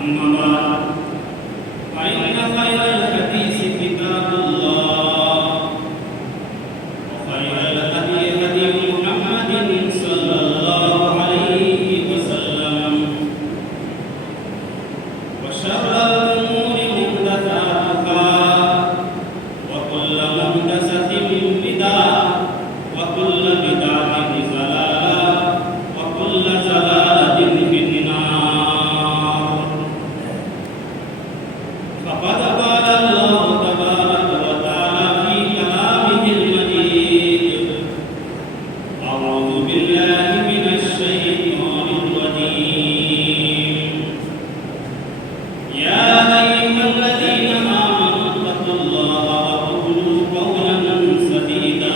أما بعد فإن خير الحديث كتاب الله وخير الهدي هدي محمد صلى الله عليه وسلم وشر الأمور محدثاتها وكل محدثة بدعة وكل بدعة ضلالة وكل ضلالة في النار. فقد قال الله تبارك وتعالى في كلامه المجيد: أعوذ بالله من الشيطان الرجيم. يا أيها الذين آمنوا اتقوا الله وقولوا قولا سديدا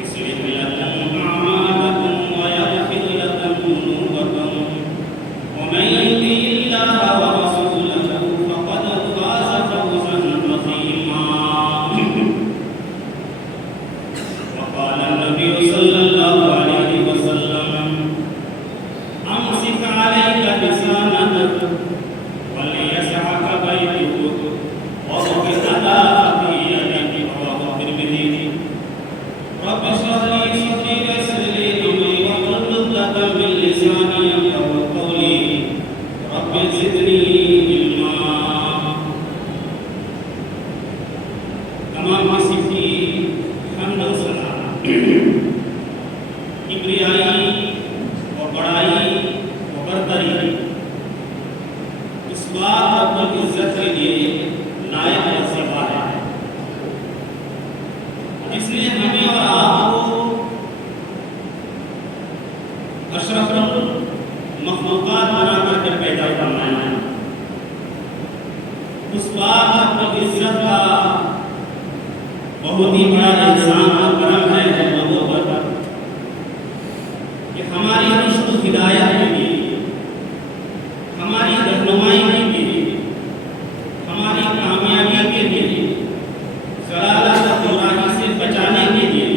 يصلح لكم أعمالكم ويغفر لكم ذنوبكم ومن يطع الله ورسوله فقد فاز فوزا عظيما. وقال النبي صلى الله عليه وسلم: أمسك عليك لسانك وليسعك بيتك واغفر على خطيئتك. رواه الترمذي. رب اشرح لي صدري ويسر لي أمري واحلل عقدة من لساني يفقهوا قولي. رب زدني علما. تمام کسی کی حمد و ثنا کبریائی و بڑائی و برتری اس بات رب العزت کے لیے لائق و سوا ہے جس نے ہمیں اور آپ کو اشرف المخلوقات بنا کر کے پیدا فرمایا ہے. اس بات رب العزت کا بہت ہی بڑا احسان اور کرم ہے لوگوں پر کہ ہماری رشد و ہدایت کے لیے، ہماری رہنمائی کے لیے، ہماری کامیابی کے لیے، ضلالت و گمراہی سے بچانے کے لیے،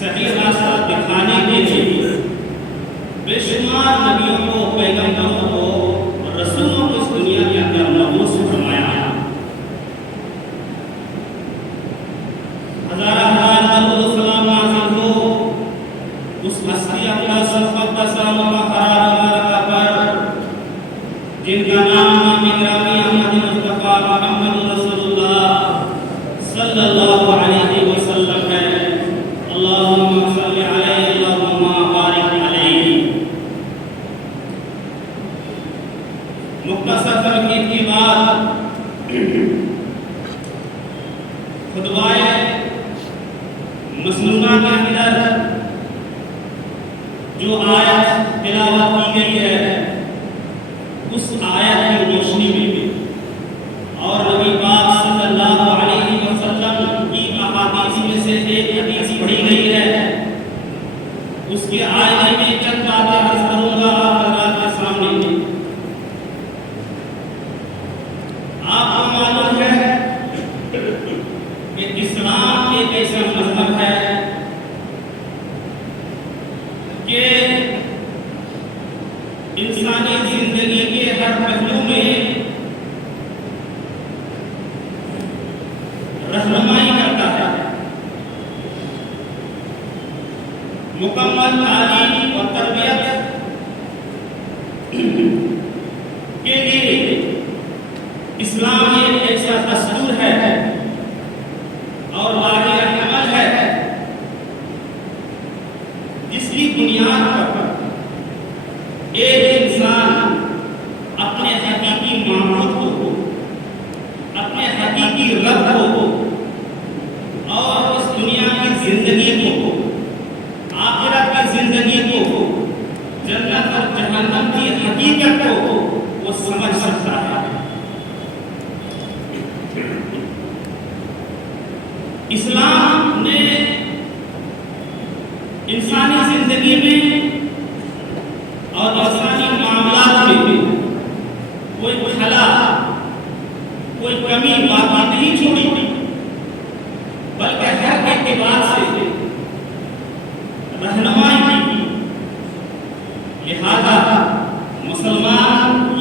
صحیح راستہ دکھانے کے لیے بے شمار نبیوں کو، پیغمبروں کو اور رسولوں کو اس دنیا کے اندر مبعوث فرمایا ہے. ہزارہ ہزار درود و سلام نازل ہو اس ہستی اقدس مقدسہ مطہرہ مبارکہ پر جن کا نام گرامی احمد مصطفیٰ محمد رسول اللہ صلی اللہ علیہ وسلم ہے. اللہم صلی علیہ اللہم بارک علیہ. مختصر تمہید کی بات خطبہ مسنونہ کے اندر جو آیت تلاوت کی گئی ہے اس آیت کی روشنی میں اور نبی پاک صلی اللہ علیہ وسلم کی احادیث میں سے ایک حدیث پڑھی گئی ہے اس کے آئے میں چند باتیں عرض کروں گا آپ حضرات کے سامنے. آپ کو معلوم ہے کہ اسلام ایک ایسا مذہب ہے کہ انسانی زندگی کے ہر پہلو میں رہنمائی کرتا ہے. مکمل تعلیم اور تربیت کے لیے اسلام ایک ایسا دستور ہے اور واقعہ عمل ہے جس کی بنیاد پر ایک انسان اپنے حقیقی معبود کو، اپنے حقیقی رب کو اور اس دنیا کی زندگی کو، آخرت کی زندگی کو، جنت اور جہنم کی حقیقت کو وہ سمجھ سکتا ہے. اسلام نے انسانی زندگی میں اور انسانی معاملات میں کوئی خلا، کوئی کمی باقی نہیں چھوڑی، بلکہ ہر اعتبار سے رہنمائی کی. لہذا مسلمان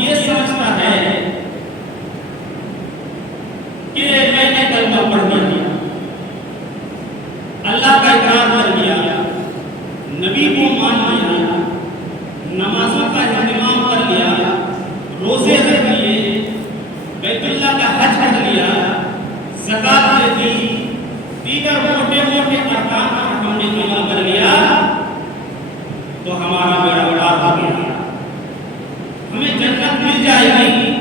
مل جائے گی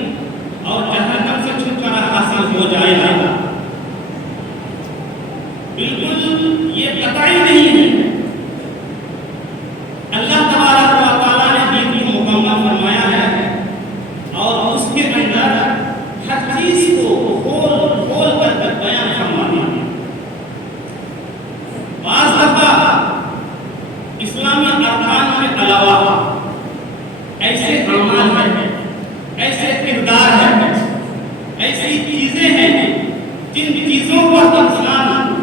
اور جہنم سے چھٹکارا حاصل ہو جائے گا۔ بالکل یہ قطعی نہیں ہے۔ اللہ تبارک و تعالیٰ نے دین کو مکمل فرمایا ہے اور اس کے اندر ہر چیز کو کھول کر بیان فرما دیا ہے۔ بعض دفعہ اسلامی ارکان کے علاوہ ایسے اعمال ہیں، ایسے کردار ہیں، ایسی چیزیں ہیں جن چیزوں پر انسان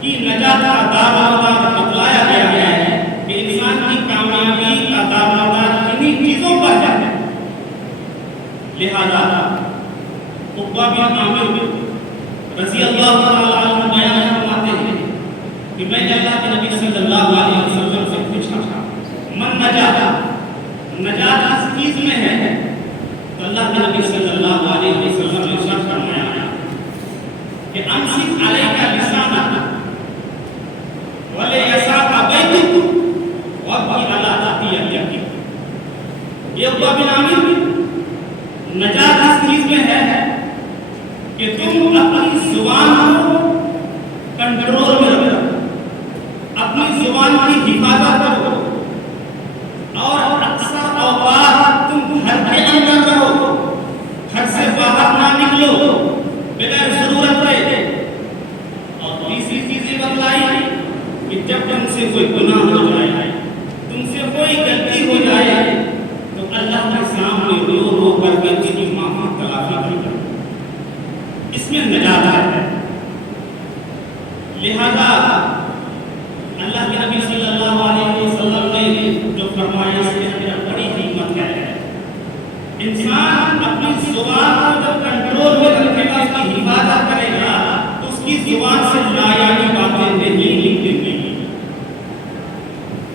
کی نجات کا دارومدار بتلایا گیا ہے کہ انسان کی کامیابی کا دارومدار انہی چیزوں پر ہے۔ لہذا عقبہ بن عامر رضی اللہ تعالیٰ عنہ بیان فرماتے ہیں کہ میں نے اللہ کے نبی صلی اللہ علیہ وسلم سے پوچھا من نجات اس چیز میں ہے، تو اللہ کے نبی صلی اللہ علیہ وسلم نے ارشاد فرمایا کہ امسک علیک لسانک ولیسعک بیتک وابکی علی تحییک۔ یہ عقبہ بن عامر نجات اس چیز میں ہے کہ تم اپنی زبان کو کنٹرول میں رکھو، اپنی زبان کی حفاظت کرو اور اکثر اوقات تم گھر کے اندر رہو، گھر سے باہر نہ نکلو بغیر ضرورت کے۔ اور تیسری چیز یہ بتلائی کہ جب تم سے کوئی گناہ ہو جائے، تم سے کوئی غلطی ہو جائے تو اللہ کے سامنے رو رو کر کے اس کی معافی تلافی کرو، اس میں نجات ہے۔ لہذا اللہ کے نبی صلی اللہ علیہ وسلم نے جو فرمایا اس کے اندر بڑی حکمت ہے۔ انسان اپنی زبان کو جب کنٹرول میں رکھے گا، اس کی حفاظت کرے گا تو اس کی زبان سے نایابی باتیں نہیں نکلیں گی،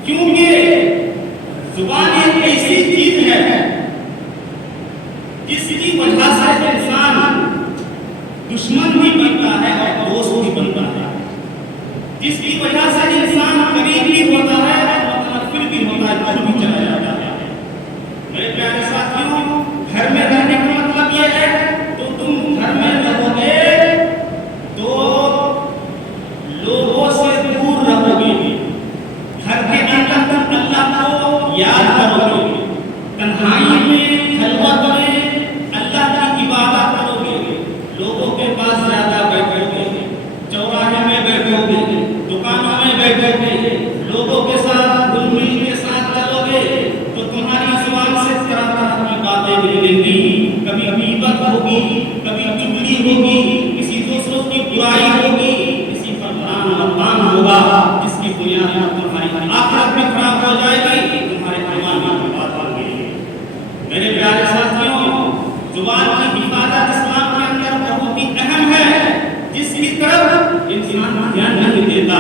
کیونکہ زبان ایک ایسی چیز ہے جس کی وجہ سے انسان دشمن بھی بنتا ہے اور دوست بھی بنتا ہے، جس کی وجہ سے انسان قریب بھی ہوتا ہے اور متنفر بھی ہوتا ہے، دور بھی چلا جاتا ہے۔ میرے پیارے ساتھیوں، گھر میں رہنے کا مطلب یہ ہے تو تم گھر میں رہو گے تو لوگوں سے دور رہو گے، گھر کے اندر تم اللہ کو یاد کرو گے، تنہائی میں خلوت میں اللہ کی عبادت کرو گے، لوگوں کے پاس زیادہ بیٹھو گے، چوراہے میں بیٹھو گے، دکانوں میں بیٹھو گے، لوگوں کے ساتھ گل مل کے ساتھ چلو گے تو تمہاری زبان سے طرح طرح کی باتیں نکلیں گی، کبھی غیبت ہوگی، کبھی چغلی ہوگی، کسی دوسروں کی برائی ہوگی، کسی پر لعن ہوگا جس کی بنیاد پر تمہاری آخرت بھی خراب ہو جائے گی، تمہارے ایمان بھی برباد ہو جائے گی۔ میرے پیارے ساتھیوں، زبان کی حفاظت اسلام کے اندر بہت ہی اہم ہے، جس کی طرف انسان دھیان نہیں دیتا۔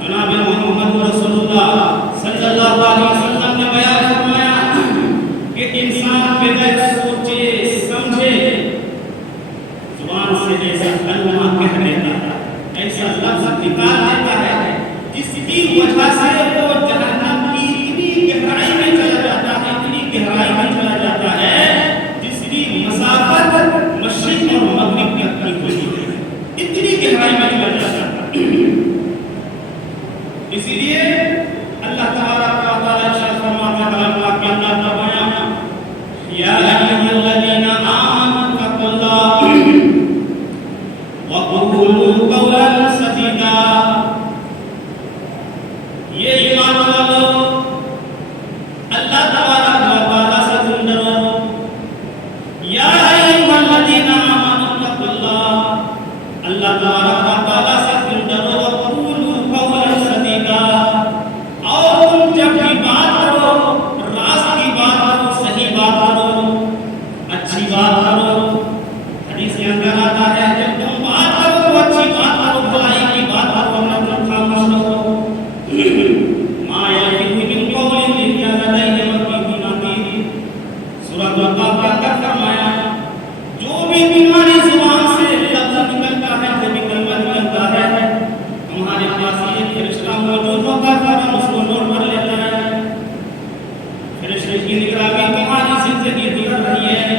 جناب محمد رسول اللہ صلی اللہ علیہ وسلم نے بیان فرمایا کہ انسان بغیر سوچے سمجھے زبان سے ایسا کلمہ کہہ دیتا ہے، ایسا لفظ نکال دیتا ہے جس کی وجہ سے وہ جہنم کی اتنی گہرائی میں چلا جاتا ہے، اتنی گہرائی میں چلا جاتا ہے جس کی مسافت مشرق اور مغرب تک کی ہوئی ہے، اتنی گہرائی میں چلا جاتا ہے۔ اسی لیے اللہ تبارک و تعالیٰ ارشاد فرماتا ہے کلام پاک کے اندر فرمایا یا ایھا الذین آمنوا اتقوا اللہ وقولوا قولا سدیدا۔ یہ ایمان والو، اللہ تبارک و تعالیٰ سے تم ڈرو۔ یا ایھا الذین آمنوا اتقوا اللہ، اللہ تبارک و تعالیٰ سے تم ڈرو، وقولوا قولا سدیدا، اور تم جب بھی بات کرو راست کی بات کرو، صحیح بات کرو، اچھی بات کرو۔ حدیث کے اندر آتا ہے جب تم بات کرو تو اچھی بات کرو، بھلائی کی بات کرو، نہ تم خاموش رہو۔ ما یلفظ من قول الا لدیہ رقیب عتید، سورۃ القاف کے اندر فرمایا جو بھی تمہاری زبان سے لفظ نکلتا ہے، جو بھی کلمہ نکلتا ہے، تمہارے پاس ایک فرشتہ موجود ہوتا ہے، اس کو نوٹ کر لیتا ہے۔ فرشتے کی نگرانی تمہاری زندگی گزر رہی ہے،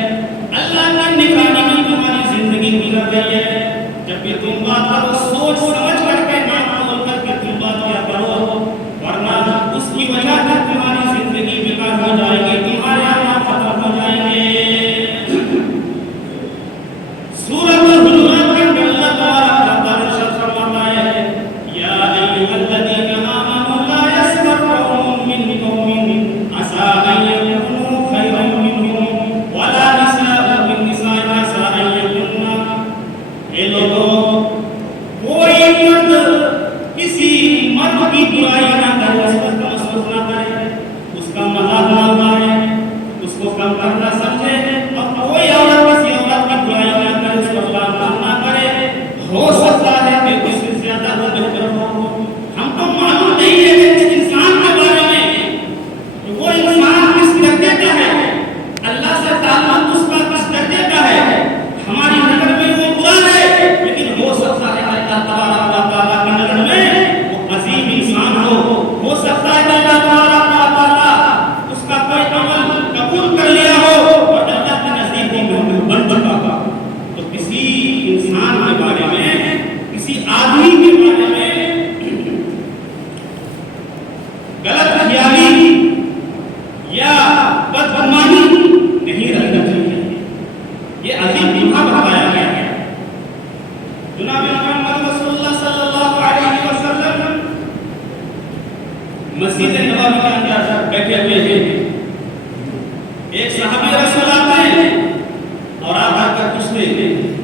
پوچھتے ہیں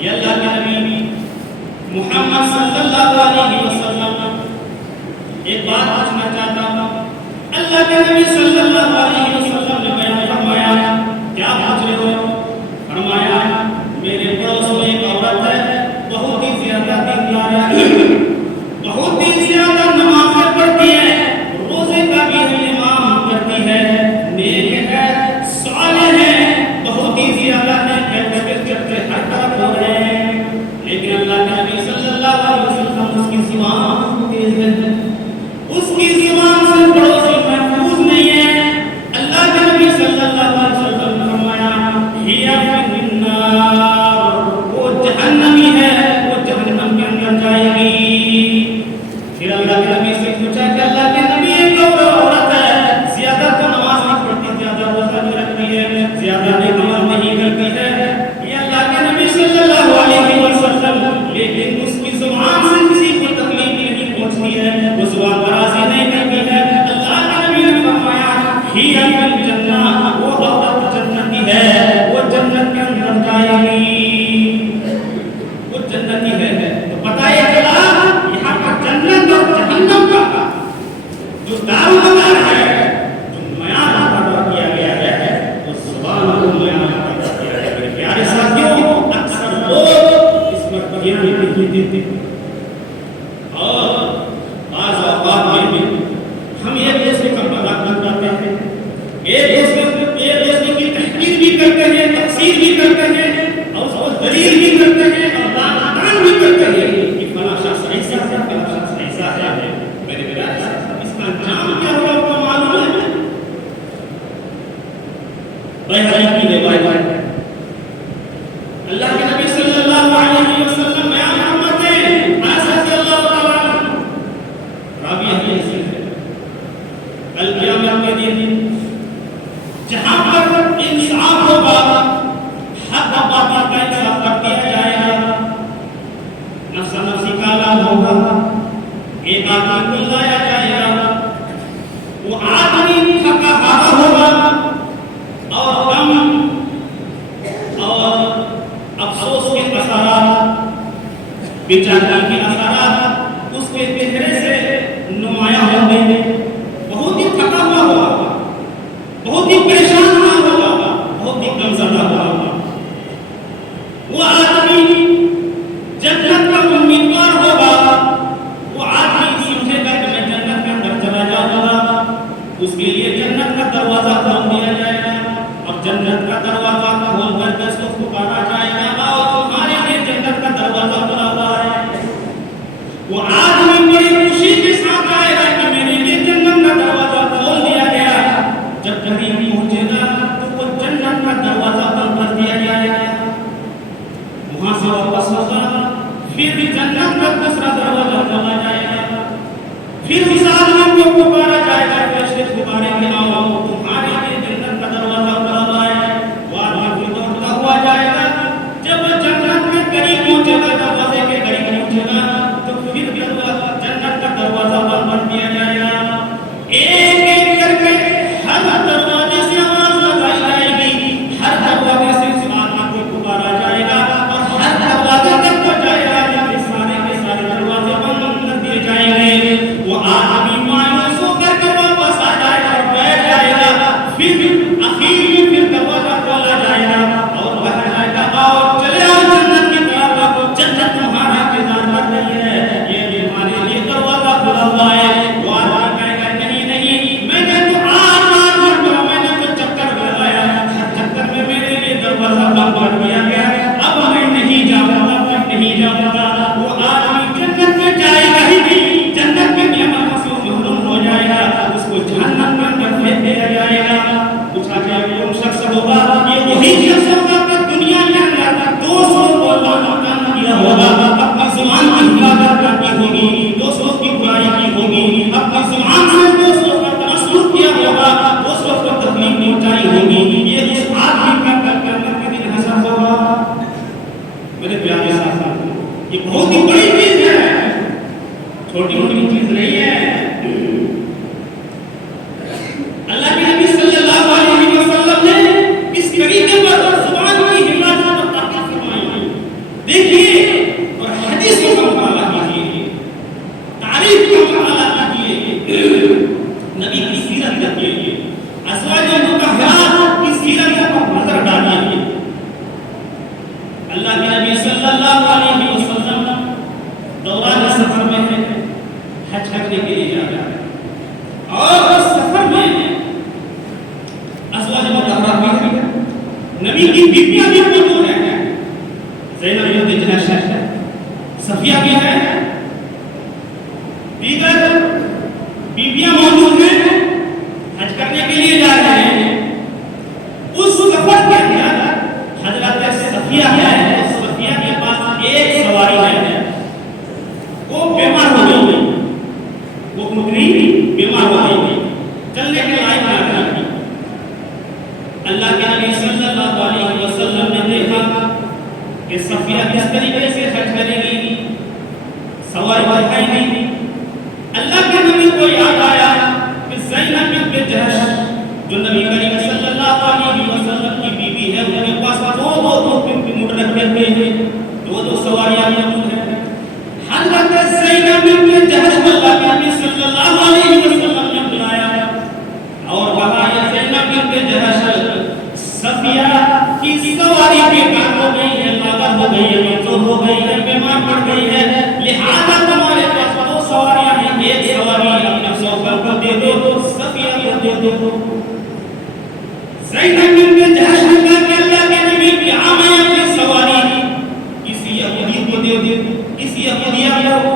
یہ اللہ کے نبی محمد صلی اللہ علیہ وسلم ایک بات پوچھنا چاہتا ہوں اللہ کے نبی صلی اللہ علیہ وسلم نے بیان فرمایا کیا پوچھ رہے ہو فرمایا میرے پڑوس میں ایک عورت ہے بہت ہی زیادہ دیندار ہے بہت ہی زیادہ نمازیں پڑھتی ہے روزے کا بھی اہتمام کرتی ہے نیک ہے صالح ہے بہت ہی زیادہ نیک ہے اس کے چرچے ہر طرف ہو رہے ہیں لیکن اللہ کے نبی صلی اللہ علیہ وسلم اس کی زبان تیز ہے اس کی زبان سے پڑوسی محفوظ نہیں ہے اللہ کے نبی صلی اللہ علیہ وسلم نے فرمایا ہیا فی النار وہ جہنمی ہے وہ جہنم کے اندر جائے گی پھر اللہ کے نبی سے پوچھا کہ اللہ کے نبی ایک اور عورت ہے زیادہ تو نماز نہیں پڑھتی زیادہ روزہ نہیں رکھتی ہے زیادہ نیکیاں نہیں کرتی ہے یہ اللہ کے نبی صلی اللہ علیہ وسلم لیکن اس کی زبان سے کسی کو تکلیف نہیں پہنچتی ہے وہ زبان درازی نہیں کرتی ہے اللہ کے نبی نے فرمایا ہی الجنہ وہ عورت جنتی ہے وہ جنت کے اندر جائے گی وہ جنتی ہے تو پتہ یہ چلا یہاں پر جنت اور جہنم کا جو دارومدار ہے جو معیار مقرر کیا گیا ہے وہ زبان کو معیار مقرر کیا گیا ہے میرے پیارے ساتھیوں اکثر لوگ اس پر دھیان نہیں دیتے اور بعض اوقات میں ہم ایک دوسرے کا مذاق بناتے ہیں ایک دوسرے کی تحقیر بھی کرتے ہیں تقصیر بھی کرتے ہیں اور اس کو ذلیل بھی کرتے ہیں اور دان بھی کرتے ہیں کہ فلاں شخص ایسا ہے فلاں شخص ایسا ہے میرے پیارے ساتھیوں اس کا انجام کیا ہوگا آپ کو معلوم ہے بہرحال کی روایت اللہ کے نبی صلی اللہ علیہ وسلم بیان فرماتے ہیں انس رضی اللہ تعالی عنہ راوی حدیث ہے کل قیامت کے دن جہاں پر انصاف ہوگا حق و باطل کا انصاف کر دیا جائے گا نفس نفسی کا عالم ہوگا ایک آدمی کو لایا جائے گا وہ آدمی تھکا ہارا ہوگا اور غم اور افسوس کے اثرات بےچینی کے اثرات اس کے چہرے سے نمایاں ہوں گے بہت ہی تھکا ہوا ہوگا بہت ہی پریشان ہوا ہوگا بہت ہی غمزدہ ہوا ہوگا وہ آدمی جنت کا امیدوار ہوگا وہ آدمی سمجھے گا کہ میں جنت کے اندر چلا جاؤں گا اس کے لیے جنت کا دروازہ کھول دیا جائے گا اور جنت کا دروازہ کھول کر کے اس کو پکارا جائے گا اور تمہارے لیے جنت کا دروازہ کھلا ہوا ہے وہ آدمی بڑی خوشی کے ساتھ آئے گا کہ میرے لیے جنت کا دروازہ کھول دیا گیا جب قریب پہنچے گا تو وہ جنت کا دروازہ بند کر دیا جائے گا وہاں سے واپس ہوگا پھر بھی جنت کا دوسرا دروازہ کھولا جائے گا پھر اس آدمی کو پکارا جائے گا فرشتے پکاریں گے آؤ تمہارے لیے جنت کا دروازہ کھلا ہوا ہے وہ آدمی پھر دوڑتا ہوا جائے گا جب جنت کے قریب پہنچے گا دروازے کے قریب پہنچے گا تو پھر جنت کا دروازہ بند کر دیا جائے گا ایک ایک کر کے ہر دروازے سے آواز لگائی جائے گی ہر دروازے سے اس آدمی کو پکارا جائے گا اور ہر دروازے تک پہنچ جائے گا جب سارے کے سارے دروازے بند کر دیے جائیں گے وہ آدمی مایوس ہو کر کے واپس آ جائے گا اور بیٹھ جائے گا پھر اخیر میں پھر دروازہ کھولا جائے گا اور کہا جائے گا آؤ چلے آؤ جنت کی طرف جنت تمہارا انتظار کر رہی ہے یہ تمہارے لیے دروازہ کھلا ہوا ہے وہ آدمی کہے گا نہیں نہیں میں نے تو آر میں نے تو چکر لگایا ہر چکر میں میرے لیے دروازہ بند کر دیا گیا اب میں نہیں جاؤں گا وہ آدمی جنت میں جائے گا ہی نہیں جنت کے نعمتوں سے محروم ہو جائے گا اس کو جہنم میں پھینک دیا جائے گا پوچھا جائے گا کون شخص ہوگا یہ وہی شخص ہوگا کہ دنیا کے اندر دوسروں کو لعنت کیا ہوگا اپنی زبان کی حفاظت کی ہوگی دوسروں کی برائی کی ہوگی اپنی زبان سے دوسروں کا تنصر کیا ہوگا دوسروں کو تکلیف پہنچائی ہوگی یہ اس آدمی کا قیامت کے دن حساب ہوگا میرے پیارے ساتھیوں یہ بہت ہی بڑی چیز ہے چھوٹی موٹی چیز نہیں ہے اللہ کے نبی صلی اللہ علیہ وسلم نے اس طریقے پر زبان کی حفاظت نبی کی بیویاں بھی موجود ہیں، زینب بنت جحش ہے، صفیہ بھی ہے، دیگر بیویاں موجود ہیں، حج کرنے کے لیے جا رہے ہیں۔ اس سفر کے اندر حضرت صفیہ ہے، صفیہ کے پاس ایک سواری ہے، وہ بیمار ہو گئی، وہ مدری بیمار ہو گئی، چلنے کے لائق نہ رہی۔ اللہ کے نبی صلی اللہ علیہ وسلم نے دیکھا کہ صفیہ کس طریقے سے حج کرے گی، سواری بٹھائی گئی۔ اللہ کے نبی کو یاد آیا کہ زینب بنت جحش جو نبی کریم صلی اللہ علیہ وسلم کی بیوی ہے، ان کے پاس دو اونٹ رکھے ہوئے ہیں، دو سواریاں موجود ہیں۔ حضرت زینب بنت جحش کو اللہ کے نبی صلی اللہ علیہ وسلم نے بلایا اور کہا یہ زینب بنت جحش صفیہ کی سواری بیکار ہو گئی ہے، لاغر ہو گئی ہے، کمزور ہو گئی ہے، بیمار پڑ گئی ہے، لہذا تمہارے پاس دو سواریاں ہیں، ایک سواری اپنے شوہر کو دے دو، صفیہ کو دے دو۔ زینب بنت جحش نے کہا کہ اللہ کے نبی کیا میں اپنی سواری کسی یہودی کو دے دوں، کسی یہودیہ کو؟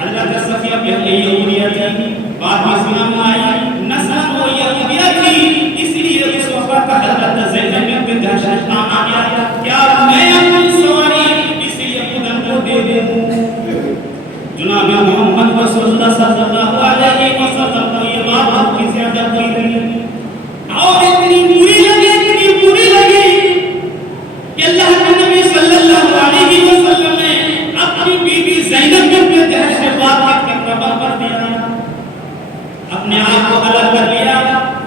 حضرت صفیہ پہلے یہودیہ تھی، بعد میں اسلام میں آئی، نسل وہ یہودیہ تھی، اس لیے اس وقت حضرت زینب بنت جحش کام آ گیا، کیا میں اپنی سواری کسی یہودی کو دے دوں؟ جناب محمد رسول اللہ صلی اللہ علیہ وسلم کو یہ بات بہت کی زیادہ بری اور اتنی بری لگی کہ اللہ کے نبی صلی اللہ علیہ وسلم نے اپنی بیوی زینب بنت جحش سے بات کر دیا، اپنے آپ کو الگ کر لیا۔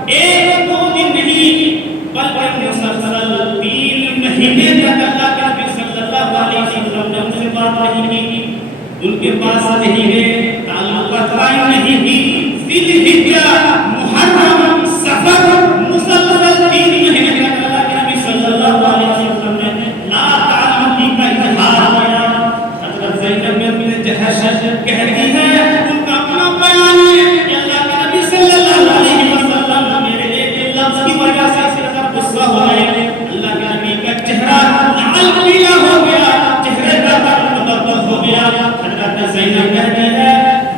ایک دو دن نہیں بلکہ مسلسل 3 مہینے تک اللہ کے نبی صلی اللہ علیہ وسلم نے ان سے بات نہیں کی، ان کے پاس نہیں گئے، تعلقات قائم نہیں کی۔ ذوالحجہ، محرم، صفر، مسلسل 3 مہینے تک اللہ کے نبی صلی اللہ علیہ وسلم نے لا تعلقی کا اظہار کیا۔ حضرت زینب بنت جحش کہہ رہی ہے، ان کا اپنا بیان ہے کہ اللہ کے نبی صلی اللہ علیہ وسلم میرے ایک لفظ کی وجہ سے غصہ ہو گئے، اللہ کے نبی کا چہرہ لال پیلا ہو گیا، چہرے کا رنگ مبدل ہو گیا۔ حضرت زینب کہتی ہے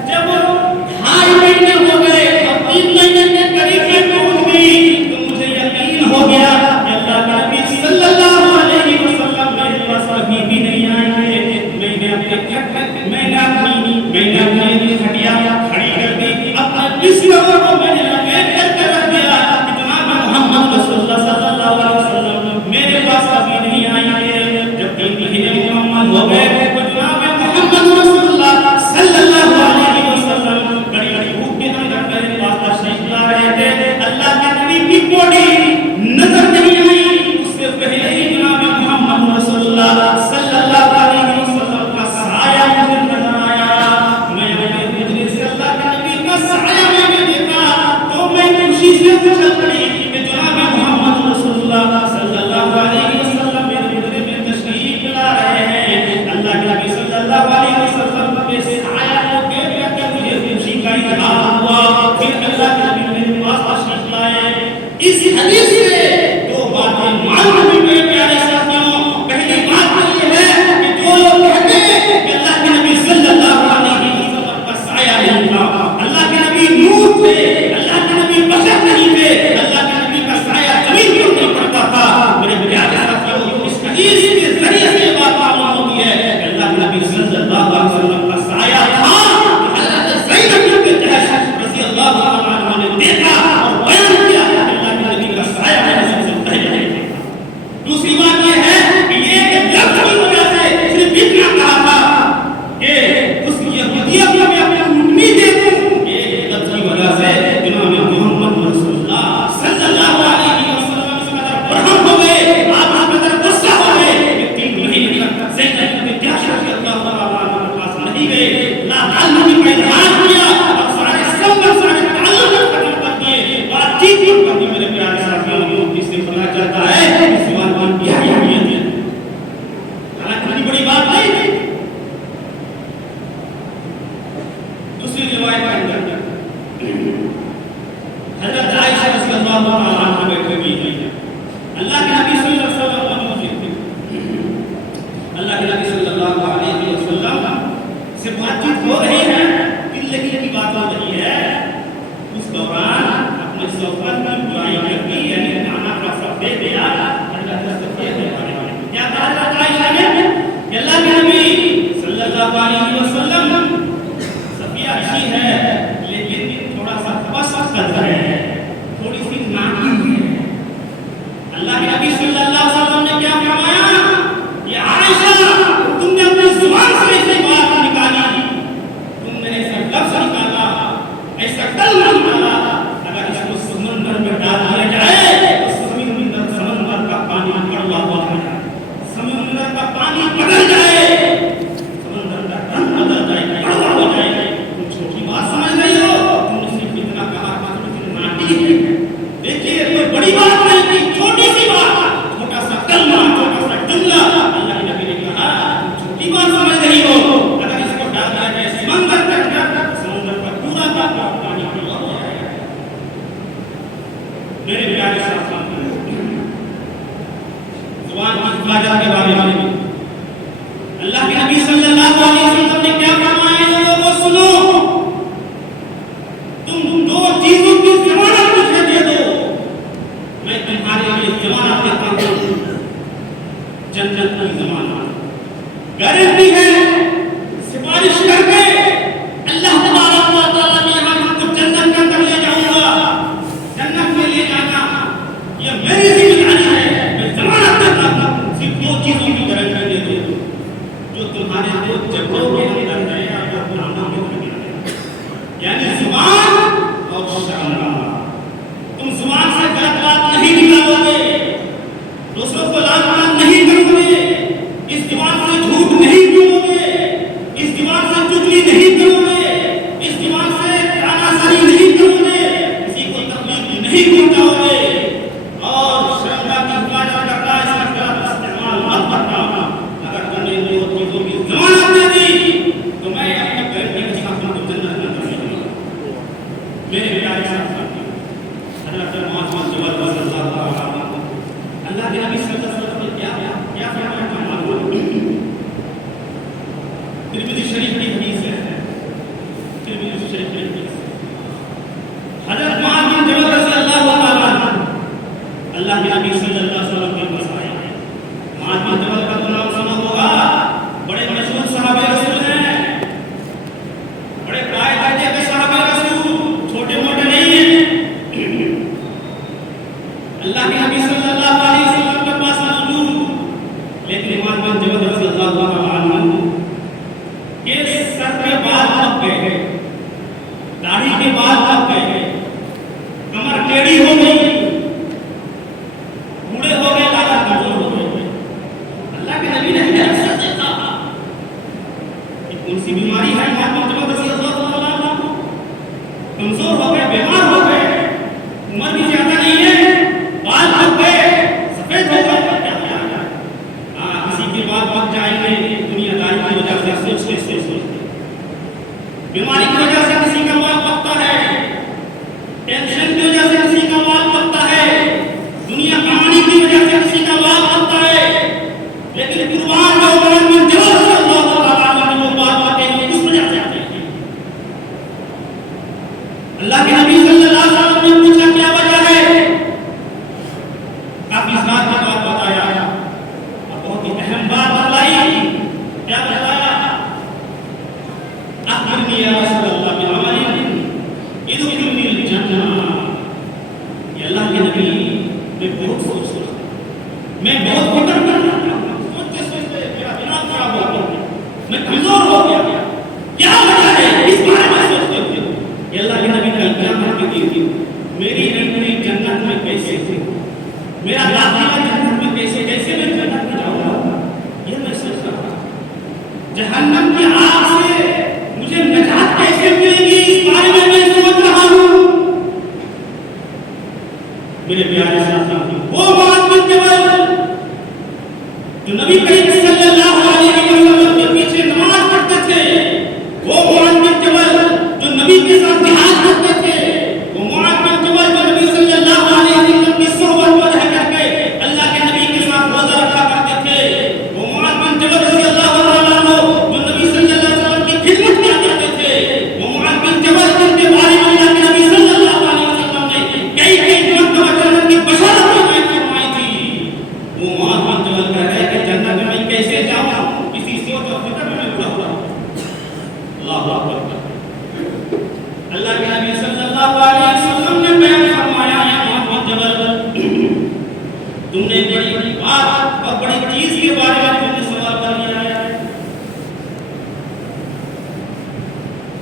جب 2.5 مہینے ہو گئے اور 3 مہینے کے قریب میں پہنچ گئی تو مجھے یقین ہو گیا کہ اللہ کے نبی صلی اللہ علیہ وسلم میرے پاس کبھی بھی نہیں آئیں گے۔ میں نے اپنی ہٹیا کھڑی کر دی، اپنے بستر کو میں نے لپیٹ کر رکھ دیا کہ جناب محمد رسول اللہ صلی اللہ علیہ وسلم میرے پاس کبھی نہیں آئیں گے۔ جب 3 مہینے مکمل ہو گئے تو جناب محمد رسول اللہ صلی اللہ علیہ وسلم بڑی بھوک کے اندر میرے پاس تشریف لا رہے تھے، اللہ کے نبی کی باڈی نظر نہیں آئی، اس سے پہلے ہی جناب محمد رسول اللہ صلی اللہ علیہ وسلم کا سایہ مجھے نظر آیا۔ میں اپنے حجرے سے اللہ کے نبی کا سایہ میں نے دیکھا تو میں خوشی سے اچھل پڑی کہ جناب محمد رسول اللہ صلی اللہ علیہ وسلم میرے حجرے میں تشریف لا رہے ہیں۔ اللہ کے نبی صلی اللہ علیہ وسلم کے سایہ کو دیکھ کر مجھے خوشی کا اظہار ہوا۔ پھر اللہ کے نبی میرے پاس تشریف لائے۔ اس حدیث سے 2 باتیں معلوم ہوئی میرے پیارے ساتھیوں۔ پہلی بات یہ ہے کہ جو لوگ کہتے ہیں کہ اللہ کے نبی صلی اللہ علیہ وسلم کا سایہ نہیں تھا، اللہ کے نبی نور تھے، اللہ کے نبی بشر نہیں تھے، اللہ کے نبی کا سایہ زمین پر نہیں پڑتا تھا، میرے پیارے ساتھیوں اس حدیث کے ذریعے سے بات معلوم ہوتی ہے کہ اللہ کے نبی صلی اللہ علیہ وسلم کا سایہ تھا۔ حضرت زینب بنت جحش رضی اللہ عنہا نے دیکھا اور بیان کیا کہ اللہ کے نبی کا سایہ میں نے سب سے پہلے دیکھا۔ دوسری بات یہ ہے کہ یہ لفظ کی وجہ سے صرف اتنا کہا تھا کہ اس یہودیہ کو میں اپنے اونٹنی دے دوں، ایک لفظ کی وجہ سے جناب محمد رسول اللہ صلی اللہ علیہ وسلم اس قدر برہم ہو گئے، آپ اس قدر غصہ ہو گئے کہ 3 مہینے تک زینب بنت جحش رضی اللہ عنہا کے پاس نہیں گئے، لا تعلقی کا اظہار کیا اور سارے تعلق ختم کر دیے، بات چیت کر دی۔ میرے پیارے ساتھیوں اس سے پتہ چلتا ہے کہ سوال کی اہمیت ہے، حالانکہ بڑی بڑی بات نہیں ہے۔ دوسری روایت کے اندر حضرت عائشہ رضی اللہ عنہا بیٹھ گئی، اللہ کے نبی صلی اللہ سے بات چیت ہو رہی ہے، دل لگی کی بات ہو رہی ہے، اس دوران اپنے سوکر کی برائی کر دی، یعنی کھانا کا سب دے دیا، اللہ کا سب دے دیا۔ کیا کہا جاتا ہے عائشہ نے کہ اللہ کے نبی صلی اللہ علیہ وسلم صفیہ اچھی ہے لیکن تھوڑا سا پست قد ہے، تھوڑی سی ناکی ہے۔ اللہ کے نبی صلی اللہ علیہ وسلم نے کیا فرمایا؟ یہ عائشہ تم نے اپنی زبان سے ایسی بات نکالی، تم نے ایسا لفظ نکالا، ایسا کلمہ نکالا، اگر اس کو سمندر میں ڈال دیا جائے تو سمندر کا پانی کڑوا ہو جائے، سمندر کا پانی بدل جائے، سمندر کا رنگ بدل جائے، کڑوا ہو جائے۔ تم چھوٹی بات سمجھ رہی ہو، تم نے صرف اتنا کہا کہ تم ناٹی ہے۔ دیکھیے کوئی بڑی بات نہیں تھی، چھوٹی سی بات، چھوٹا سا کلمہ، چھوٹا سا جملہ، اللہ کے نبی نے کہا چھوٹی بات سمجھ رہی ہو، اگر اس کو ڈال دیا جائے سمندر کے اندر، سمندر کا پورا کا پانی کڑوا ہو جائے گا۔ میرے پیارے ساتھیوں، زبان کی حفاظت کے بارے میں اللہ کے نبی صلی اللہ علیہ وسلم نے کیا فرمایا ہے؟ لوگوں سنو، تم دو چیزوں کی ضمانت مجھے دے دو، میں تمہارے لیے ضمانت دیتا ہوں، جنت کی ضمانت، گارنٹی ہے، سفارش کر کے اللہ تبارک و تعالیٰ نے ہم کو جنت کے اندر لے جاؤں گا، جنت میں لے جانا یہ میری ذمہ داری ہے، میں ضمانت دیتا ہوں، صرف دو چیزوں کی گارنٹی دے دو جو تمہارے دو جگہوں کے اندر ہے، یا قرآن میں یعنی زبان اور شرم۔ تم زبان سے غلط بات نہیں نکالو گے، دوسروں کو لال بات نہیں کرو گے، اس زبان سے جھوٹ نہیں بولو گے، اس زبان سے چغلی نہیں کرو گے، اس زبان سے تاناشاری نہیں کرو گے، کسی کو تکلیف نہیں پہنچاؤ گے، اور شرم کی حفاظت کرنا، اس کا غلط استعمال مت کرنا۔ اگر تم نے دو چیزوں کی ضمانت دے دی تو میں اپنے گارنٹی کے ساتھ تم کو جنت میں لے جاؤں گا۔ میرے پیارے ساتھی، حضرت معاذ بن جبل رضی اللہ عنہ، اللہ کے نبی صلی اللہ علیہ وسلم نے کیا فرمایا تھا معلوم ہے؟ ترمذی شریف کی حدیث ہے، ترمذی شریف کی حدیث ہے، حضرت معاذ بن جبل رضی اللہ عنہ اللہ کے نبی صلی اللہ علیہ وسلم کے پاس آئے۔ معاذ بن جبل کا نام سنا ہوگا، بڑے مشہور صحابہ رسول ہیں، بڑے قائد درجے کے صحابہ رسول، چھوٹے موٹے نہیں ہیں۔ اللہ کے نبی صلی اللہ علیہ وسلم کے پاس موجود، لیکن معاذ بن جبل رضی اللہ عنہ کے سر کے بال پک گئے، داڑھی کے بال پک گئے، کمر ٹیڑھی ہو گئی، بوڑھے ہو گئے، زیادہ کمزور ہو گئے۔ اللہ کے نبی نے ایسا دیکھا کہ کون سی بیماری ہے؟ معاذ بن جبل رضی اللہ عنہ کمزور ہو گئے، بیمار ہو گئے، عمر بھی زیادہ نہیں ہے، بال پک گئے، سفید ہو گئے، کیا کیا جائے؟ کسی کے بال پک جائیں گے دنیا داری کی وجہ سے سوچتے بیماری کی وجہ سے کسی کا بال پکتا ہے، ٹینشن کی وجہ سے کسی کا بال پکتا ہے، دنیا کمانے کی وجہ سے کسی کا بال پکتا ہے، لیکن قربان جو معاذ بن جبل رضی اللہ تعالیٰ عنہ وہ بال پکے ہوئے کس وجہ سے آتے ہیں؟ اللہ کے نبی صلی اللہ علیہ وسلم نے پوچھا کیا وجہ ہے؟ کافی ساتھ کی بات بتایا، بہت ہی اہم بات بتلائی، کیا بتایا؟ اخبرنی یا رسول اللہ بعمل یدخلنی الجنہ۔ یہ اللہ کے نبی میں بہت سوچ رہا ہوں، میں بہت فکر کر رہا ہوں، سوچتے سوچتے میرا دماغ خراب ہو گیا، میں کمزور ہو گیا، کیا وجہ ہے اس بارے میں سوچتے ہوئے؟ یہ اللہ کے نبی کا قیامت کی دن، میری انٹری جنت میں کیسے تھی، میرا داخلہ جنت میں کیسے میں جنت میں جاؤں گا، یہ میں سوچ رہا ہوں۔ جہنم کی آگ سے مجھے نجات کیسے ملے گی، اس بارے میں سوچ رہا ہوں۔ میرے پیارے ساتھی، وہ معاذ بن جبل جو نبی کریم صلی اللہ علیہ وسلم کے پیچھے نماز پڑھتے تھے، وہ معاذ بن جبل جو نبی کے ساتھ جہاد کرتے تھے، وہ معاذ بن جبل جو نبی صلی اللہ علیہ وسلم کی صحبت میں رہ کر کے اللہ کے نبی کے ساتھ روزہ رکھا کرتے تھے، وہ معاذ بن جبل رضی اللہ عنہ جو نبی صلی اللہ علیہ وسلم کی خدمت بڑی بات اور بڑی چیز کے بارے میں تم نے سوال کر لیا ہے.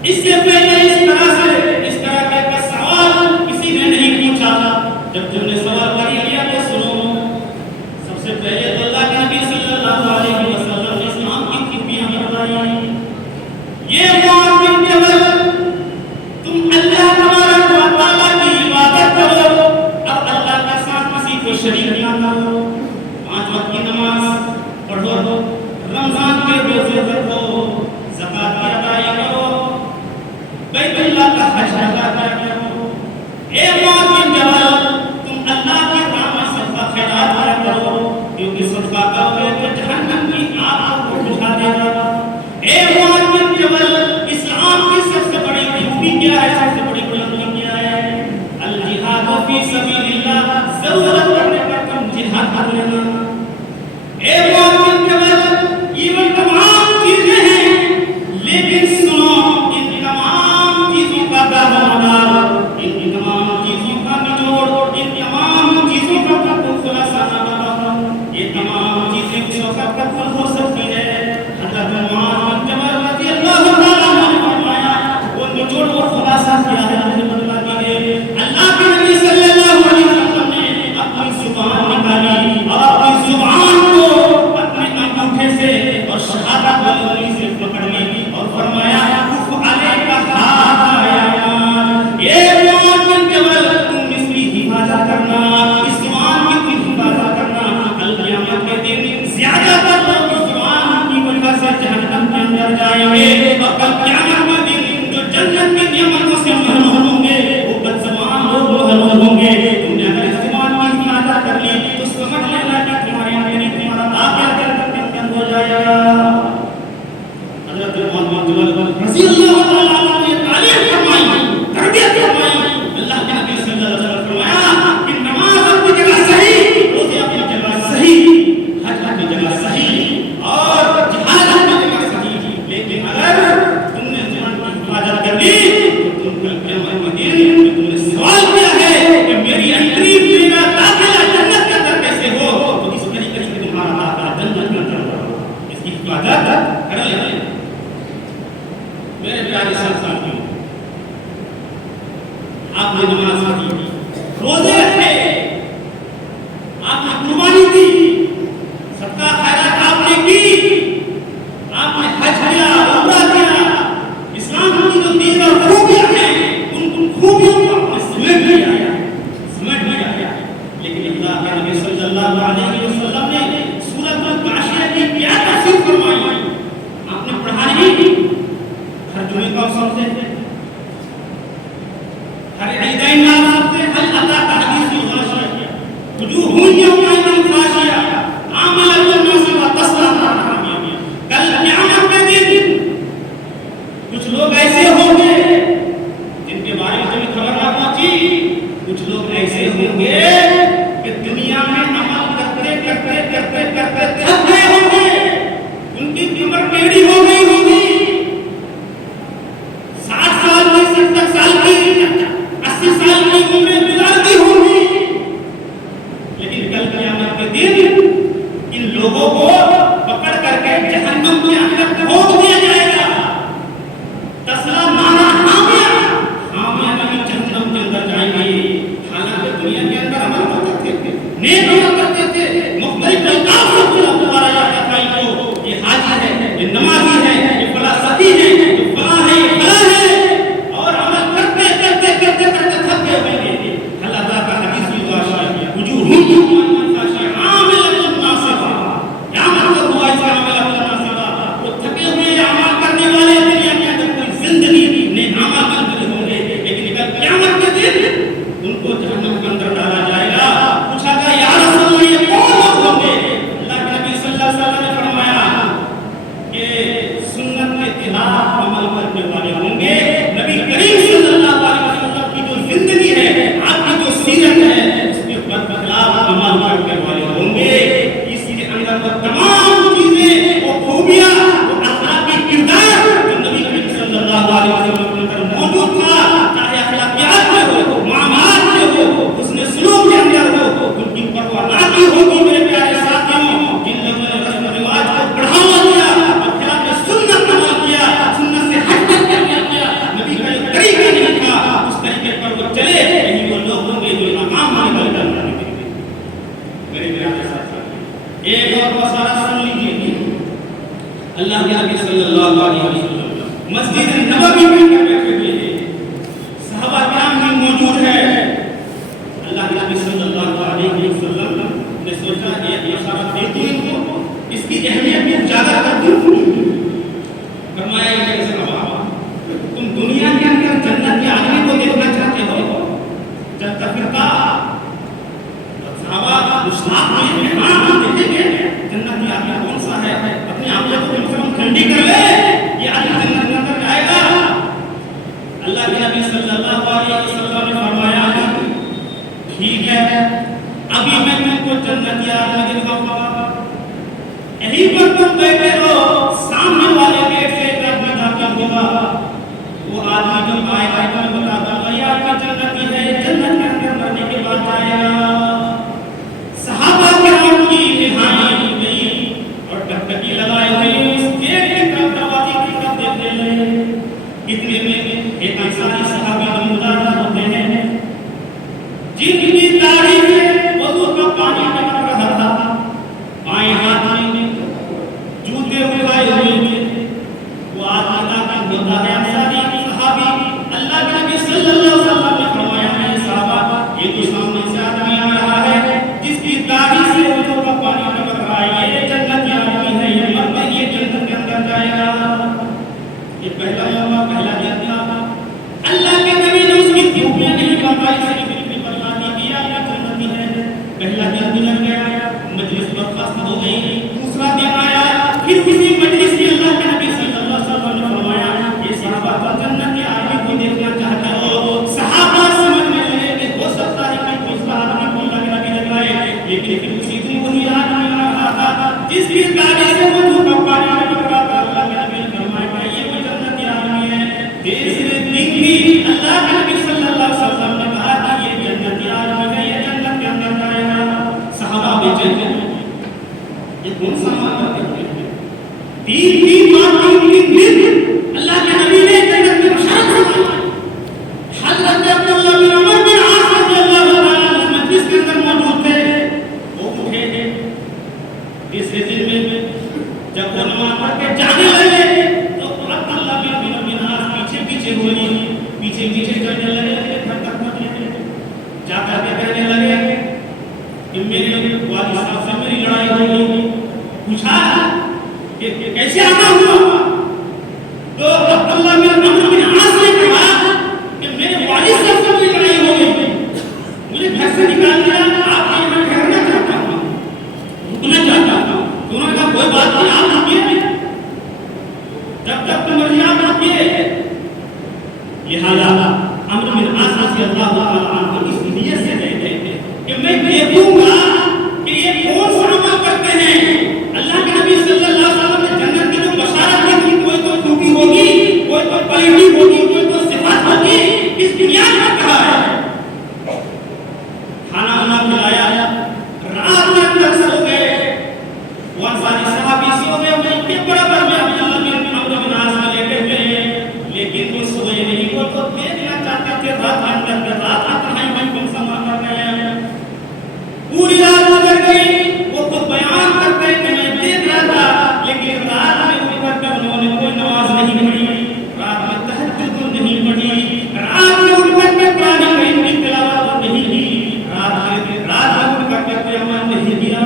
اس سے پہلے اس طرح کا سوال کسی نے نہیں پوچھا. جب تم نے سوال کر لیا تو سنو. سب سے پہلے تو اللہ کے نبی صلی اللہ علیہ وسلم نے اسلام کی خوبیاں بتائی. یہ معاذ بن جبل تم اللہ تبارک و تعالیٰ کی عبادت کرو اور اللہ کے ساتھ کسی کو شریک نہ کرو. 5 وقت کی نماز پڑھو, رمضان کے روزے رکھو, زکات کی ادائیگی کرو, بیت اللہ کا حج ادا کرو. اے معاذ بن جبل تم اللہ کے راہ میں صدقہ خیرات کرو, کیونکہ صدقہ کرو تو جہنم کی آگ کو بجھا دے گا. اے معاذ بن جبل اسلام کی سب سے بڑی خوبی کیا ہے, سب سے بڑی بلندی کیا ہے؟ الجہاد فی سبیل اللہ. ضرورت پڑنے پر تم جہاد کر لینا. اے معاذ بن جبل یہ تمام چیزیں ہیں, لیکن سنو ان تمام چیزوں کا دارومدار, ان تمام چیزوں کا نچوڑ, ان تمام چیزوں کا خلاصہ نہ بتاؤ. یہ تمام چیزیں کس وقت تک ہو سکتی ہے؟ حضرت معاذ بن جبل رضی اللہ تعالیٰ عنہ نے فرمایا وہ نچوڑ اور خلاصہ کیا ہے مجھے بتلا دیجیے. اللہ کے نبی صلی اللہ علیہ وسلم نے اپنی زبان نکالی اور اپنی زبان کو اپنے انگوٹھے سے اور شہادت والی انگلی سے پکڑ لی اور فرمایا کف علیک ھذا یا معاذ. اے معاذ بن جبل تم اس کی حفاظت کرنا, اس زبان کی حفاظت کرنا. کل قیامت کے دن زیادہ تر لوگ اس زبان کی وجہ سے جہنم کے اندر جائیں گے, اور کل قیامت کے دن جو جنت کی نعمتوں سے محروم ہوں گے وہ بد زبان لوگ محروم ہوں گے. تم نے اگر اس زبان کی حفاظت کر لی تو سمجھ لینا کہ تمہارے آگے تمہارا داخل جنت کے اندر ہو جائے گا. حضرت معاذ بن جبل رضی اللہ تعالیٰ عنہ نے تعلیم فرمائی, تربیت فرمائی. اللہ کے نبی صلی اللہ علیہ وسلم فرمایا کہ نماز اپنی جگہ صحیح, روزے اپنی جگہ صحیح, حج اپنی جگہ صحیح اور جہاد اپنی جگہ صحیح, لیکن اگر تم نے زبان کی حفاظت کر لی تو تم کل قیامت کے دن تم نے سوال کیا ہے کہ میری انٹری, میرا داخلہ جنت کے اندر کیسے ہو, تو اس طریقے سے تمہارا داخلہ جنت کے اندر ہو. اس کی حفاظت کر لیں. میرے پیارے ساتھیوں, آپ نے نماز پڑھی, روزے رکھے, آپ نے قربانی دی, صدقہ خیرات آپ نے کی, آپ نے حج کیا, عمرہ کیا. اسلام کی جو دین اور خوبیاں ہیں ان خوبیوں کو آپ نے سمیٹ لیا. لیکن اللہ کے نبی صلی اللہ علیہ وسلم نے سورۃ الغاشیہ کی کیا تفسیر فرمائی آپ نے پڑھا نہیں. ہر جمعے کو سمجھتے ہیں, ہر عیدین میں سمجھتے ہیں. حل اللہ کا حدیث الغاشیہ, وجوہ یومئذ خاشعہ عاملۃ ناصبہ تصلیٰ نارا حامیہ. کل قیامت کے دن کچھ لوگ ایسے ہوں گے جن کے بارے میں تمہیں خبر نہ پہنچی. کچھ لوگ ایسے ہوں گے کہ دنیا میں عمل کرتے کرتے کرتے کرتے تھک گئے ہوں گے, ان کی کمر ٹیڑھی ہو گئی ہوگی. 60 سال کی 70 سال کی 80 سال کی عمریں گزار دی ہوں گی, لیکن کل قیامت کے دن ان لوگوں کو پکڑ کر کے جہنم کے اندر پھونک دیا جائے گا. تصلیٰ نارا حامیہ, حامیہ میں جہنم کے اندر جائیں گے. حالانکہ دنیا کے اندر عمل کرتے تھے, نیک عمل کرتے تھے, مختلف القاب سے پکارا جاتا تھا ان کو, یہ حاجی ہے, یہ نمازی ہے, یہ فلاں ستی ہے, یہ فلاں ہے, یہ فلاں ہے, اور عمل کرتے کرتے کرتے کرتے تھک گئے ہوں گے. اللہ تعالیٰ کا حدیث الغاشیہ, وجوہ یومئذ خاشعہ عاملۃ ناصبہ. قیامت کا ہوا اس عاملۃ ناصبہ, وہ تھکے ہوئے عمل کرنے والے دنیا کے اندر کوئی زندگی نیک عمل کرتے ہوں گے, لیکن کل قیامت کے دن ان کو جہنم کے اندر ڈالا جائے گا. پوچھا گیا یا رسول میرے پیارے ساتھی، ایک اور مسئلہ سن لیجیے، اللہ کے نبی صلی اللہ علیہ وسلم مسجد نبوی میں بیٹھے ہوئے ہیں، صحابہ کرام بھی موجود ہے، اللہ کے نبی صلی اللہ علیہ وسلم نے سوچا ایک اشارہ دے دوں ان کو، اس کی اہمیت کو زیادہ کر دوں، فرمایا یہ صحابہ تم دنیا کے اندر جنت کے آدمی کو دیکھنا چاہتے ہو، چلتا پھرتا صحابہ مشتاق ہوئے ہیں، ہاں ہم دیکھیں گے جنت کے آدمی کون سا ہے، اپنی آنکھوں کو کم سے کم ٹھنڈی کر لے، یہ آدمی جنت کے اندر جائے گا۔ اللہ کے نبی صلی اللہ علیہ وسلم نے فرمایا ٹھیک ہے، ابھی میں تم کو جنت کے آدمی دکھاؤں گا، یہی پر تم بیٹھے ہو، سامنے والے گیٹ سے ایک آدمی داخل ہوگا، وہ آدمی جو آئے گا میں بتا دوں گا یہ آدمی جنتی ہے، جنت کے اندر مرنے کے بعد جائے گا۔ صحابہ کرام کی نہایت کی گئی اور ٹکٹکی لگائے ہوئے اس گیٹ کے طرف دروازے کی طرف دیکھتے رہے، اتنے میں ایک انصاری صحابی نمودار ہوتے ہیں جن کی داڑھی سے وضو کا پانی ٹپک رہا تھا، بائیں ہاتھ میں جوتے اٹھائے ہوئے تھے، وہ آدمی داخل ہوتا ہے، انصاری صحابی اللہ کے نبی صلی اللہ علیہ وسلم نے فرمایا ہے صحابہ یہ تو سامنے سے آدمی آ رہا ہے جس کی داڑھی سے وضو کا پانی ٹپک رہا ہے، یہ جنت کا آدمی ہے، یہ مرد یہ جنت کے اندر جائے گا۔ یہ پہلا موقع، پہلا دن تھا، اللہ کے نبی نے اس کی دھوپ میں نہیں بتائی، صرف اتنی بتا دیا کہ جنتی ہے۔ پہلا دن گزر گیا، مجلس برخاست ہو گئی، دوسرا دن آیا، پھر اسی مجلس میں اللہ کے نبی صلی اللہ علیہ وسلم نے فرمایا یہ صحابہ کو جنت کے آدمی کو دیکھنا چاہتے ہو، صحابہ سمجھنے لگے کہ ہو سکتا ہے کہ دوسرا آدمی کو اللہ کے نبی دکھائے، لیکن پھر اسی دن وہی آدمی آ رہا تھا جس کی داڑھی سے وضو کا پانی ٹپک رہا تھا، اللہ کے نبی نے فرمایا یہ وہ جنت کے آدمی ہے۔ تیسرے دن بھی اللہ کے نبی صلی اللہ علیہ وسلم نے کہا کہ یہ جنت کے آدمی ہے، یہ جنت کے اندر جائے گا۔ صحابہ بے چین ہیں، یہ کون سا معاملہ ہے؟ تین بار اللہ کے نبی نے جنت کی بشارت فرمائی۔ حضرت عبداللہ بن عمر بن عاص رضی اللہ تعالیٰ عنہ مجلس کے اندر موجود تھے، وہ اٹھے ہیں تیسرے دن میں، جب وہ نماز پڑھ کے جانے لگے تو عبداللہ بن عاص پیچھے پیچھے ہوئی، پیچھے پیچھے چلنے لگے، جا کر کے کہنے لگے کہ میرے والد صاحب سے میری لڑائی ہوئی، پوچھا کہ کیسے آنا ہوا، تو عبداللہ بن عمر بن عاص نے کہا کہ میرے والد صاحب سے میری لڑائی ہو گئی، مجھے گھر سے نکال دیا، آپ کے یہاں ٹھہرنا چاہتا ہوں، رکنا چاہتا ہوں۔ انہوں نے کہا کوئی بات نہیں، آپ رکیے، جب تک تم مرضی آپ رکیے۔ لہذا عمرو بن عاص رضی اللہ عنہ اس نیت سے گئے تھے کہ میں دیکھوں گا کہ یہ کون سا عمل کرتے ہیں۔ اللہ کے نبی صلی اللہ علیہ وسلم نے جنت کی جو بشارت دی تھی، کوئی تو خوبی ہوگی، کوئی تو پلیٹی ہوگی، کوئی تو صفات ہوگی، اس دنیا میں کہا ہے۔ کھانا وانا کھلایا، رات تک سو گئے، وہ انصاری صحابی سو گئے، ان کے برابر میں عبداللہ بن عمرو بن عاص میں لیٹے ہوئے ہیں، لیکن وہ سوئے نہیں، وہ تو دیکھنا چاہتے تھے رات اندر رات کہاں میں کون سا مانا گیا ہے۔ پوری رات گزر گئی، وہ خود بیان کرتے ہیں کہ میں دیکھ رہا تھا، لیکن رات میں اٹھ کر کے انہوں نے کوئی نماز نہیں پڑھی، رات میں تہجد نہیں پڑھی، رات میں اٹھ کر کے قرآن کریم کی تلاوت نہیں کی، رات میں اٹھ کر کے قیام نہیں کیا،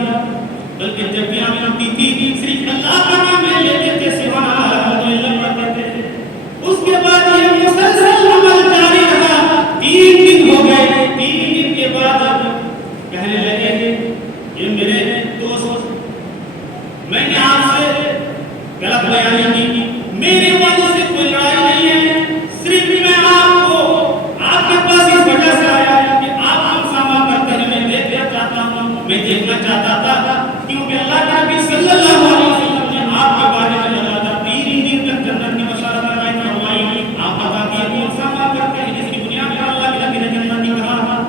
بلکہ جب قیام ہوتی تھی صرف اللہ کا نام لے لیتے تھے، سبحان اللہ پڑھتے تھے۔ اس کے بعد یہ مسلسل عمل جاری رہا، 3 دن ہو گئے، 3 دن کے بعد کہنے لگے یہ میرے دوست، میں نے آپ سے غلط بیانی کی، میرے والد سے کوئی لڑائی نہیں ہے، صرف میں آپ کو آپ کے پاس اس وجہ سے آیا کہ آپ ہم ساما کرتے ہیں، میں دیکھنا چاہتا ہوں، میں دیکھنا چاہتا تھا کیونکہ اللہ کے نبی صلی اللہ علیہ وسلم نے آپ کے بارے میں لگاتار 3 دن تک جنت کی بشارت فرمائی، آپ بتا دیے کون سا عمل کرتے ہیں جس کی بنیاد پر اللہ کے نبی نے جنت کی کہا۔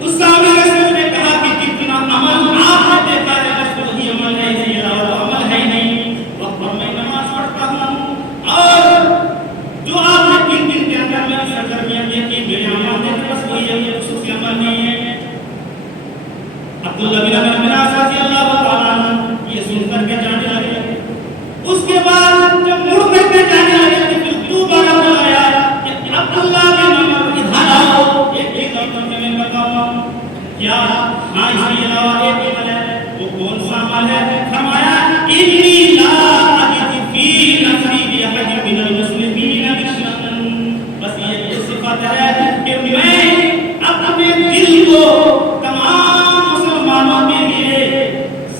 اس صحابی نے کہا کہ کتنا عمل آپ نے دیکھا ہے، بس وہی عمل ہے، اس کے علاوہ عمل ہے نہیں۔ وقت پر میں نماز عبداللہ بن عمرو بن عاص رضی اللہ تعالیٰ عنہ یہ سن کر کے جانے لگے. اس کے بعد جب مڑ کر کے جانے لگے تو پھر دوبارہ بلایا کہ عبداللہ بن عمر ادھر آؤ، ایک عمل میں بتاؤں کیا؟ ہاں اس کے علاوہ ایک عمل ہے. وہ کون سا عمل ہے؟ فرمایا انی لا اجد فی نفسی بأحد من المسلمین بشرا. بس یہ صفت ہے کہ میں اپنے دل کو تمام مسلمانوں کے لیے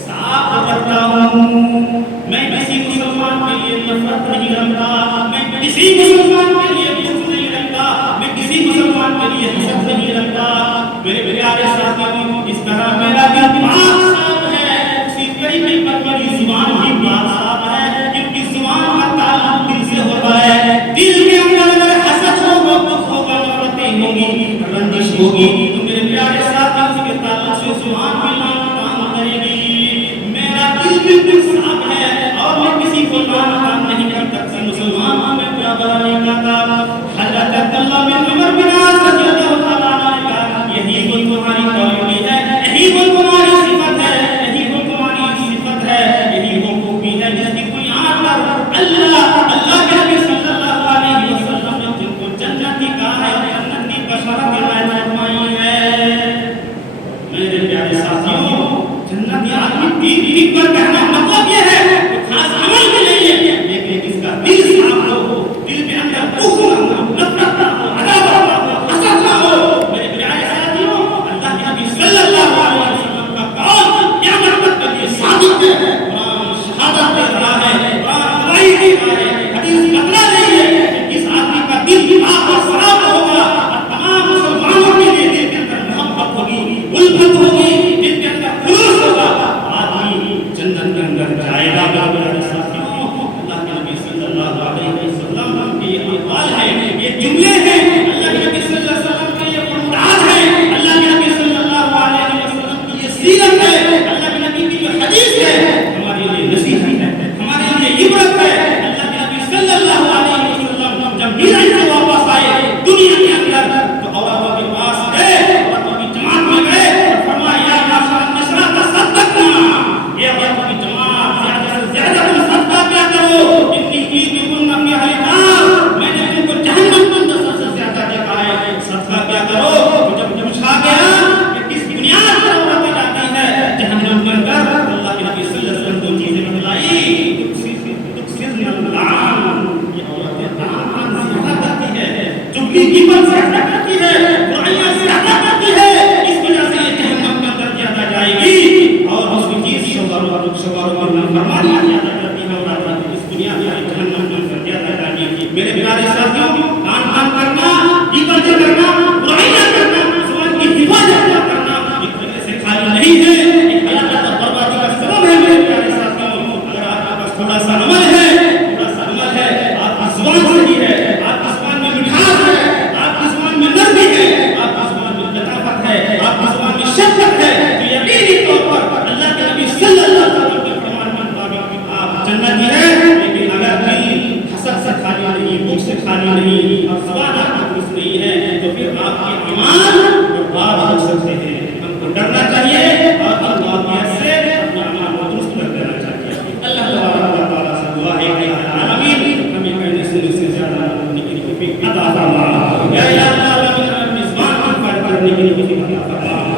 صاف رکھتا ہوں. میں کسی مسلمان کے لیے نفرت نہیں رکھتا، میں کسی مسلمان کے لیے بغض نہیں رکھتا، میں کسی مسلمان کے لیے حسد نہیں رکھتا. میرے پیارے ساتھیوں، اس طرح میرا دل پاک صاف ہے، اسی طریقے پر میری زبان بھی پاک صاف ہے، کیونکہ زبان کا تعلق دل سے ہوتا ہے. دل کے اندر اگر حسد ہوگا، بغض ہوگا، نفرتیں ہوگی، رنجش ہوگی، تو میرے پیارے ساتھیوں اس کے تعلق سے زبان بھی کام کرے گی. میرا دل بالکل صاف ہے اور میں کسی کو کام نہیں کرتا، کسی مسلمان میں برابر نہیں کرتا. حضرت عبداللہ بن عمر بن عاص رضی اللہ تعالیٰ عنہ کا یہی وہ تمہاری کوالٹی ہے، یہی وہ تمہاری صفت ہے، یہی وہ تمہاری صفت ہے، یہی وہ خوبی ہے جس کی بنیاد پر اللہ کے نبی صلی اللہ علیہ وسلم نے جن کو جنت کی کہا ہے، جنت کی بشارت فرمائی ہے. میرے پیارے ساتھیوں، جنت یہ آدمی دین پر کہنا مطلب یہ ہے کہ خاص عمل کے لیے، لیکن اس کا دل صاف ہو، دل کے اندر بغض نہ ہو، نفرت نہ ہو، عداوت نہ ہو، حسد نہ ہو. میرے پیارے ساتھیوں، اللہ کے نبی صلی اللہ علیہ وسلم کا قول قیامت تک یہ ثابت ہے. قرآن شہادت دے رہا ہے، قرآن گواہی دے رہا ہے، حدیث بتلا رہی ہے کہ اس آدمی کا دل پاک اور صاف ہوگا اور تمام مسلمانوں کے لیے دل کے اندر محبت ہوگی، الفت ہوگی، دل کے اندر خلوص ہوگا، آدمی جنت کے اندر جائے گا. میرے ساتھیوں، اللہ کے نبی صلی اللہ علیہ وسلم کے یہ اقوال ہیں، یہ جملے ہیں، اللہ کے نبی صلی اللہ علیہ وسلم کے یہ فرمودات ہیں، اللہ کے نبی صلی اللہ علیہ وسلم کی یہ سیرت ہے، اللہ کے نبی کی جو حدیث ہے ہمارے لیے نصیحت ہے، ہمارے لیے عبرت ہے. اللہ کے نبی صلی اللہ علیہ وسلم جب میراج سے واپس آئے دنیا کے اندر تو عورتوں کے پاس گئے، عورتوں کی جماعت میں گئے اور فرمایا یا معاشر النساء تصدقنا، یہ عورتوں کی جماعت زیادہ سے زیادہ تم صدقہ کیا کرو، اتنی عید بکن اپنی اہل نار، میں نے تم کو جہنم کے اندر سب سے زیادہ دیکھا ہے، صدقہ کیا کرو. جب پوچھا گیا کہ کس بنیاد پر عورتیں جاتی ہے جہنم کے اندر، اللہ کے نبی صلی اللہ علیہ وسلم دو چیزیں بتلائی. تکسرن اللعان، یہ عورتیں لعان زیادہ کرتی ہے، چغلی غیبت زیادہ کرتی ہے، برائیاں زیادہ کرتی ہے، اس وجہ سے یہ جہنم کے اندر زیادہ جائے گی. اور دوسری چیز شوہروں پر نافرمانیاں زیادہ کرتی ہے، اور اس دنیا میں جہنم کے اندر زیادہ جائے گی. میرے پیارے ساتھیوں، کان کرنا، غیبت کرنا، برائیاں کرنا، زبان کی حفاظت کرنا، ایک وجہ سے خالی نہیں ہے، ایک ہلاکت اور بربادی کا سبب ہے. میرے پیارے ساتھیوں، اگر آپ کے پاس تھوڑا سا عمل ہے، آپ کی زبان صحیح ہے، آپ کی زبان میں مٹھاس ہے، آپ کی زبان میں نرمی ہے، آپ کی زبان میں لطافت ہے، آپ کی زبان میں شفقت ہے، تو یقینی طور پر اللہ کے نبی صلی اللہ علیہ وسلم کے فرمان کے مطابق آپ جنتی ہیں. لیکن اگر دل حسد سے خالی نہیں، بغض سے خالی نہیں اور زبان آپ کی درست نہیں ہے تو پھر آپ کے اعمال برباد ہو سکتے ہیں. ہم کو ڈرنا چاہیے اور اللہ سے اپنے اعمال کو درست کر دینا چاہیے. اللہ تعالیٰ سے دعا ہے کہ آمین ہمیں کہنے سے زیادہ کرنے کی توفیق عطا فرما. یا اللہ، ہمیں زبان پر کرنے کی توفیق عطا فرما.